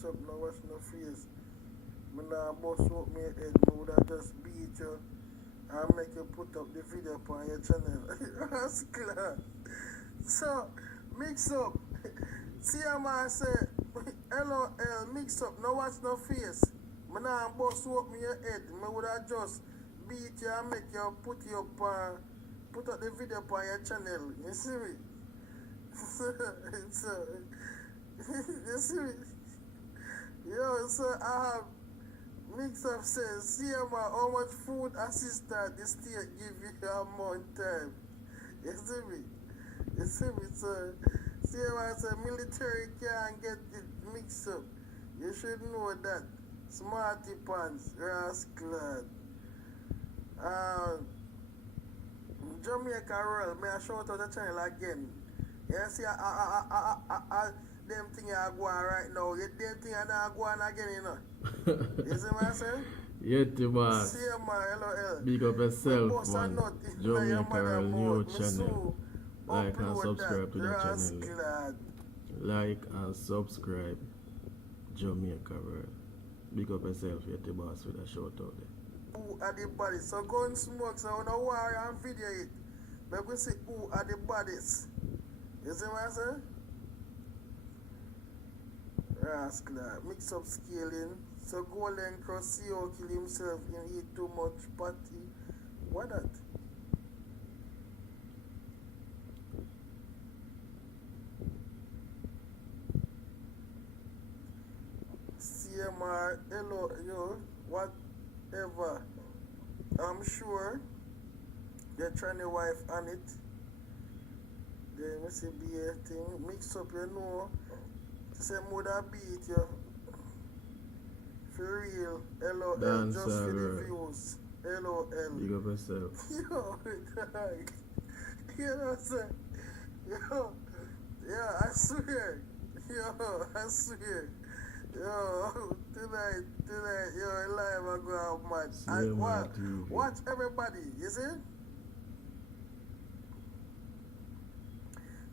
mix up, no wash no face. Me nah bust up my head, me woulda just beat you and make you put up the video on your channel. Rascal. So, mix up. See a man say, LOL, mix up, no watch no face. Me nah bust up me your head. Me woulda just beat you and make you put you up put up the video on your channel. You see me? So, you see me? Yo, so I have mix up says, see a man, how much food assistance the state give you a month time. You see me? You see me? So, see a man say military can't get it mixed up. You should know that. Smarty pants, rascal. Jamaica Royal, may I shout out the channel again. You see, them thing I go on right now. You them thing I not go on again, you know. You see what I say? Yeti boss. See man, LOL. Big up yourself, man. Jamaica Royal new channel. Like and subscribe to the channel. Like and subscribe. Jamaica Royal. Big up yourself, Yeti boss, with a shout out there. Who are the bodies? So go and smoke, so I don't worry and video it. But we say who are the bodies? You see what I say? Rascal, mix up scaling. So Golden Cross CEO kill himself and eat too much patty. What that? CMR, hello, yo, whatever. I'm sure they're trying to wife on it. Then we see be a thing. Mix up, you know. Say mother beat you. For real. LOL. Dance just for the views. LOL. Big up yourself. Yo, dog. You know what I'm saying? Yo. Yeah, I swear. Yo, I swear. Yo, tonight, yo, live I go out match. And watch everybody, you see?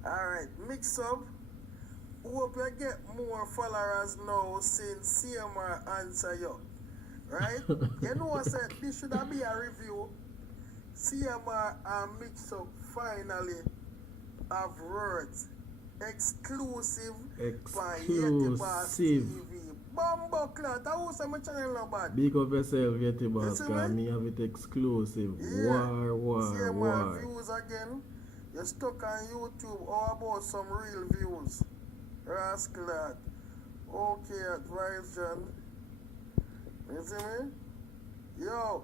Alright, mix up. Hope you get more followers now since CMR answer you. Right? You know what I said? This should be a review. CMR and Mix Up finally have words. Exclusive by Yeti Boss TV. Bumbo clat, I will say my channel no bad. Big up yourself, Yeti Boss, because me have it exclusive. Yeah. War. Views again. You're stuck on YouTube. How about some real views? Rascal. Okay, advice, John. You see me? Yo,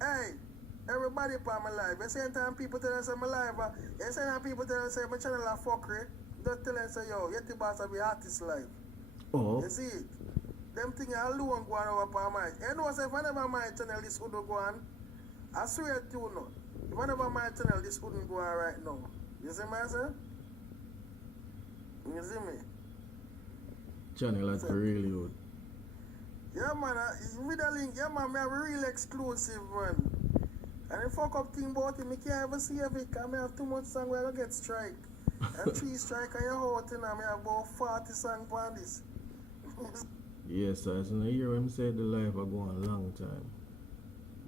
hey, everybody on my live. You see time people tell us I'm live. You see time people tell us my channel a fuckery. Just tell us, yo, Yeti Boss will be artist live. Oh. You see it? Them things alone go on over on mine. You know, if I never my channel, this would go on. I swear to you, no. If I never my channel, this wouldn't go on right now. You see me, sir? You see me? Channel that's really good. Yeah, man, with the link, yeah, man, I have a real exclusive, man. And the fuck up thing about it, I can't ever see of it, because I have too much song where I get strike. And 3 strike on your heart, and I have about 40 songs on this. Yes, as in a year when I said the life will go on a long time.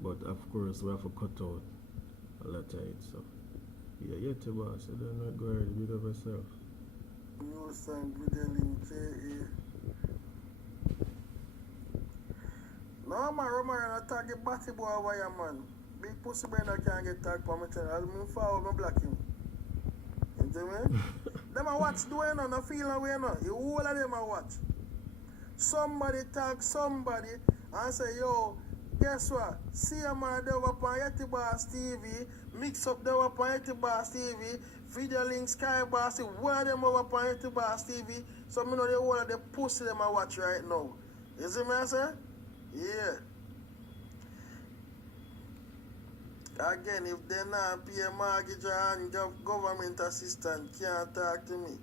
But of course we have to cut out a lot of it, so yeah, Yeti Boss, I don't know, go ahead, big up yourself. New song with the link, J.A. No man, Roman attack a batty boy over here, man. Big pussy brother can't get tagged for my channel. I'll move forward and block him. You see me? Them a watch doing no feel no way no. You all of them a watch. Somebody tag somebody and say, yo, guess what? CMR they up on Yeti Boss TV, Mix Up they up on Yeti Boss TV, Video Link Sky Boss, one of them up on Yeti Boss TV. So me know the whole of the pussy them a watch right now. You see me I say? Yeah. Again, if they not pay mortgage and government assistance, can't talk to me.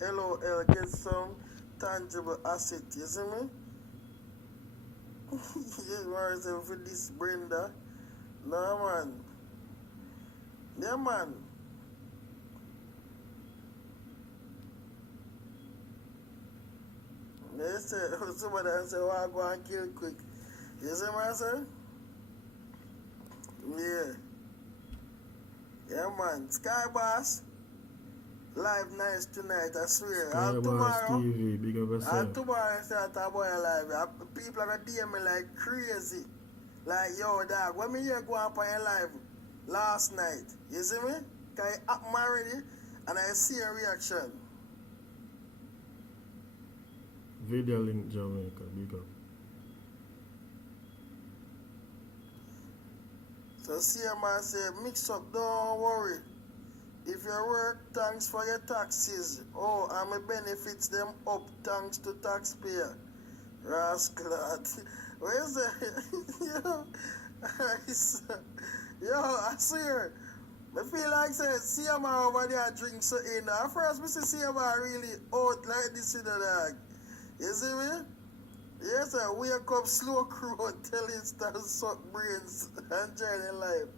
LOL, get some tangible asset, you see me? You want to for this Brenda? No, man. Yeah, man. They say, somebody say, well, I go and kill quick. You see what I say? Yeah. Yeah, man. Sky Boss. Live nice tonight, I swear. Sky And Boss tomorrow, TV, big up yourself. and tomorrow I start a boy live. People are gonna DM me like crazy. Like, yo, dog, when me here go up on your live last night, you see me? Cause it happened already, and I see a reaction. Video link Jamaica, big up. So see a man say, mix up, don't worry. If you work, thanks for your taxes. Oh, and my benefits them up, thanks to taxpayer. Rascal. Where's the yo, I swear. I feel like say see a man over there drink so in. At first we see a man really out like this in the dog. You see me? Yes, I wake up slow crew until it starts suck brains and join in life.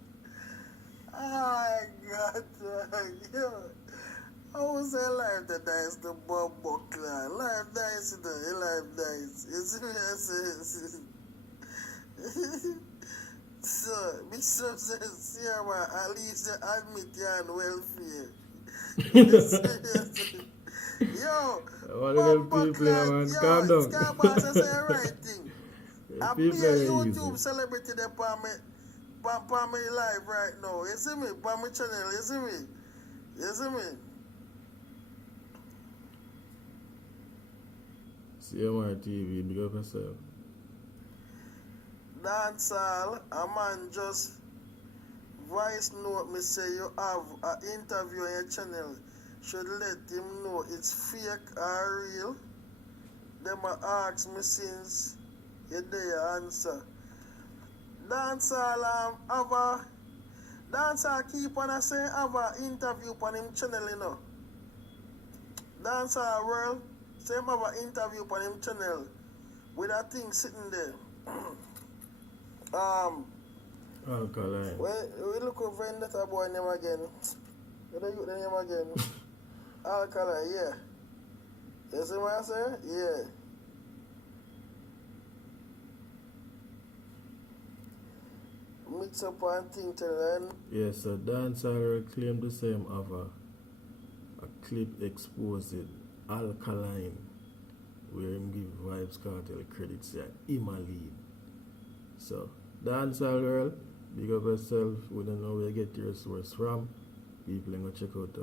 Oh God, yo. I was say life that dies the Bob Buckler. Life dies in the life dies. You see me? I say, so, Bishop says, see man, at least you admit you're on welfare. Yo, What are them people, man? Calm down. Sky Boss, I say the right thing. I'm be a People are YouTube easy. celebrity there for me live right now. You see me? For my channel, you see me? You see me? CMR TV, big up yourself. Dancehall, a man just voice note me say you have an interview on your channel. Should let him know it's fake or real. Them a ask me since you there answer. Dancehall Dancehall keep on a saying have an interview on him channel, you know. Dancehall world, say him have an interview on him channel with a thing sitting there. Alkaline. Well, we look over in that boy name again. What are you the name again? Alkaline, yeah. You see what I say? Yeah. Mix up one thing to learn. Yes, so Dancehall claim the same of a clip exposing Alkaline, where him give Vybz Kartel credits that him a lead. So, Dancehall world, big up yourself. We don't know where you get your source from. People gonna check out the